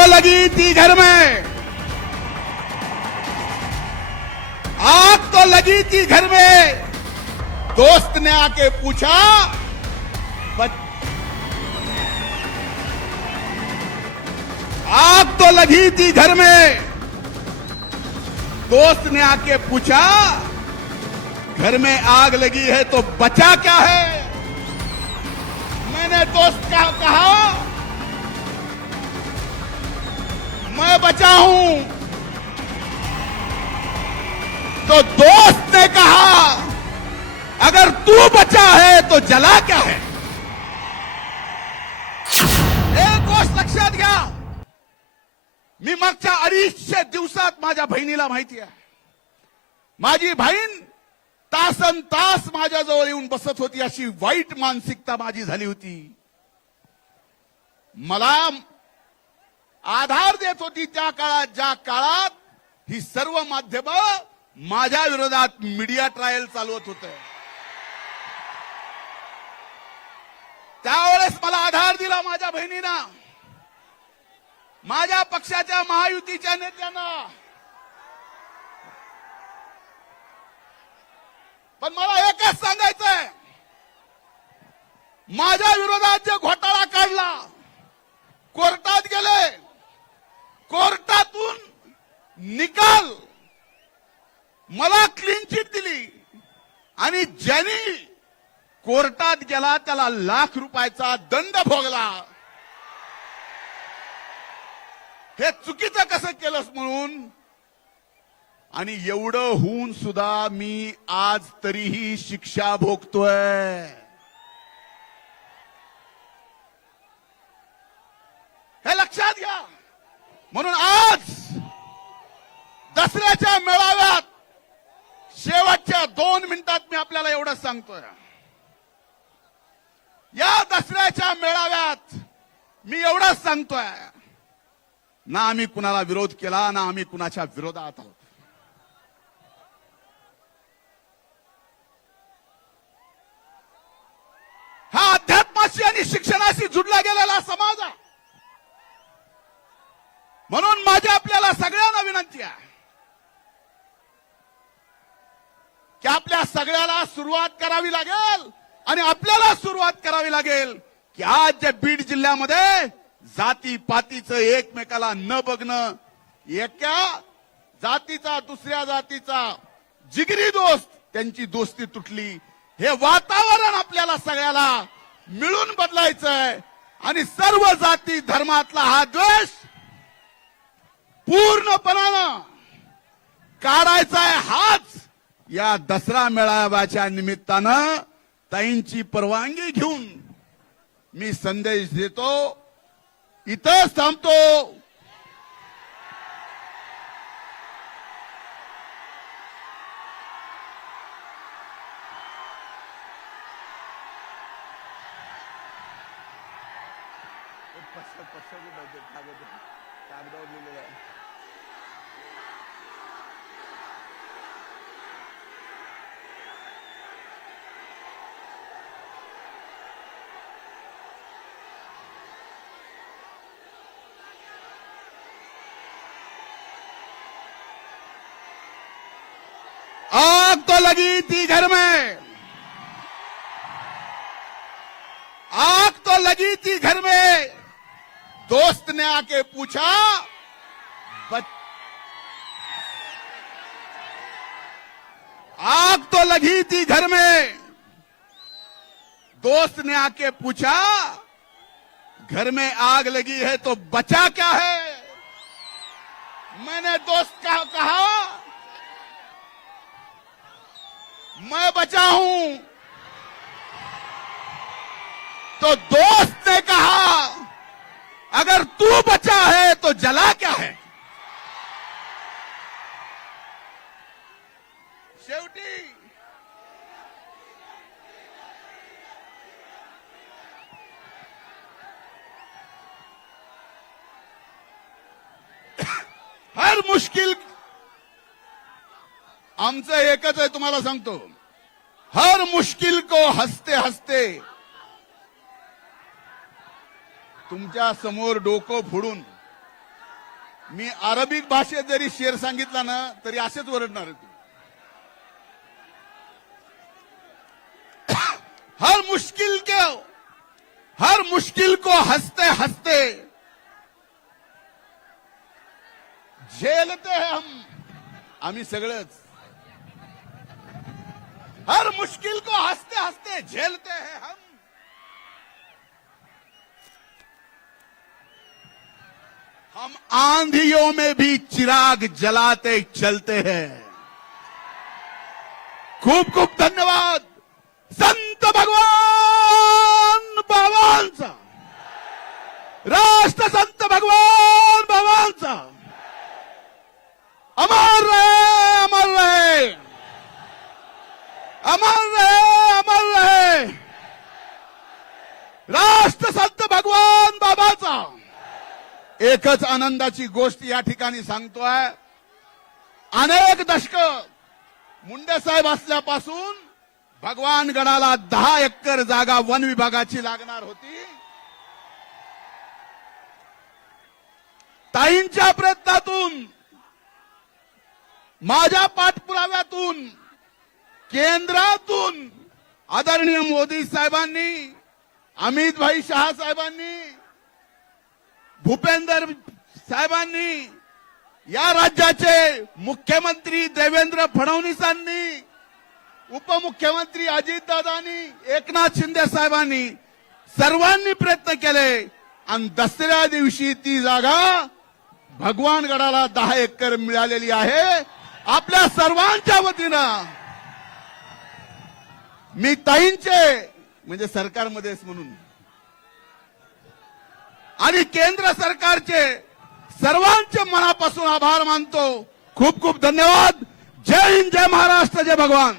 तो लगी थी घर में, आग तो लगी थी घर में। दोस्त ने आके पूछा, आग तो लगी थी घर में। दोस्त ने आके पूछा, घर में आग लगी है तो बचा क्या है? मैंने दोस्त का कहा, मैं बचा हूं। तो दोस्त ने कहा, अगर तू बचा है तो जला क्या है? एक गोष्ट लक्षात घ्या, मी मागच्या 250 दिवसात माझ्या बहिणीला माहिती आहे, माझी बहीण तासन तास माझ्याजवळ येऊन बसत होती, अशी वाईट मानसिकता माझी झाली होती। मला आधार देत होती त्या काळात, ज्या काळात ही सर्व माध्यमं माझ्या विरोधात मीडिया ट्रायल चालवत होते। त्यावेळेस मला आधार दिला माझ्या बहिणीनं, माझ्या पक्षाच्या महायुतीच्या नेत्यांना। पण मला एकच सांगायचंय, माझ्या विरोधात जे घोटाळा काढला, कोर्टात गेले, कोर्टातून निकाल मला क्लीन चिट दिली, आणि ज्यांनी कोर्टात गेला त्याला ₹1,00,000 दंड भोगला। हे चुकीचं कसं केलंस म्हणून, आणि एवढं होऊन सुद्धा मी आज तरीही शिक्षा भोगतोय। हे लक्षात घ्या। म्हणून आज दसऱ्याच्या मेळाव्यात शेवटच्या 2 मिनिटात मी आपल्याला एवढं सांगतोय, या दसऱ्याच्या मेळाव्यात मी एवढंच सांगतोय, ना आम्ही कुणाला विरोध केला, ना आम्ही कुणाच्या विरोधात आहोत। हा अध्यात्माशी आणि शिक्षणाशी जुडला गेलेला समाज आहे। म्हणून माझी आपल्याला सगळ्यांना विनंती आहे की आपल्या सगळ्याला सुरुवात करावी लागेल, आणि आपल्याला सुरुवात करावी लागेल की आज जे बीड जिल्ह्यामध्ये जातीपातीचं एकमेकाला न बघणं, एका जातीचा दुसऱ्या जातीचा जिगरी दोस्त, त्यांची दोस्ती तुटली, हे वातावरण आपल्याला सगळ्याला मिळून बदलायचंय, आणि सर्व जाती धर्मातला हा द्वेष पूर्णपणानं काढायचा आहे। हाच या दसरा मेळाव्याच्या निमित्तानं ताईंची परवानगी घेऊन मी संदेश देतो, इथंच थांबतो। आग तो लगी थी घर में, आग तो लगी थी घर में। दोस्त ने आके पूछा, आग तो लगी थी घर में। दोस्त ने आके पूछा, घर में आग लगी है तो बचा क्या है? मैंने दोस्त का कहा, मैं बचा हूं। तो दोस्त ने कहा, अगर तू बचा है तो जला क्या है? शेवटी हर मुश्किल, आमचं एकच आहे, तुम्हाला सांगतो, हर मुश्किल को हसते हसते तुमच्या समोर डोकं फोडून मी अरबिक भाषेत जरी शेर सांगितला ना तरी असेच ओरडणार आहे तुम्ही. हर मुश्किल को हंसते हंसते झेलते हैं हम. आम्ही सगळंच हर मुश्किल को हंसते हंसते झेलते हैं हम. हम आंधियों में भी चिराग जलाते चलते हैं. खूप खूप धन्यवाद. संत भगवान बाबांचा, राष्ट्रसंत भगवान बाबांचा अमर रहे, अमर रहे, अमर रहे, अमर रहे. राष्ट्रसंत भगवान बाबाचा. एकच आनंदाची गोष्ट या ठिकाणी सांगतोय. अनेक दशक मुंडे साहेब असल्यापासून भगवानगडाला 10 एकर जागा वन विभागाची लागणार होती. ताईंच्या प्रयत्नातून, माझ्या पाठपुराव्यातून, केंद्रातून आदरणीय मोदी साहेबांनी, अमित भाई शहा साहेबांनी, भूपेंद्र साहेबांनी, या राज्याचे मुख्यमंत्री देवेंद्र फडणवीसांनी, उपमुख्यमंत्री अजितदादांनी, एकनाथ शिंदे साहेबांनी सर्वांनी प्रयत्न केले आणि दसऱ्या दिवशी ती जागा भगवानगडाला 10 एकर मिळालेली आहे. आपल्या सर्वांच्या वतीनं मी ताईंचे म्हणजे सरकारमध्येच म्हणून आणि केंद्र सरकारचे सर्वांचे मनापासून आभार मानतो. खूप खूप धन्यवाद. जय हिंद, जय महाराष्ट्र, जय भगवान.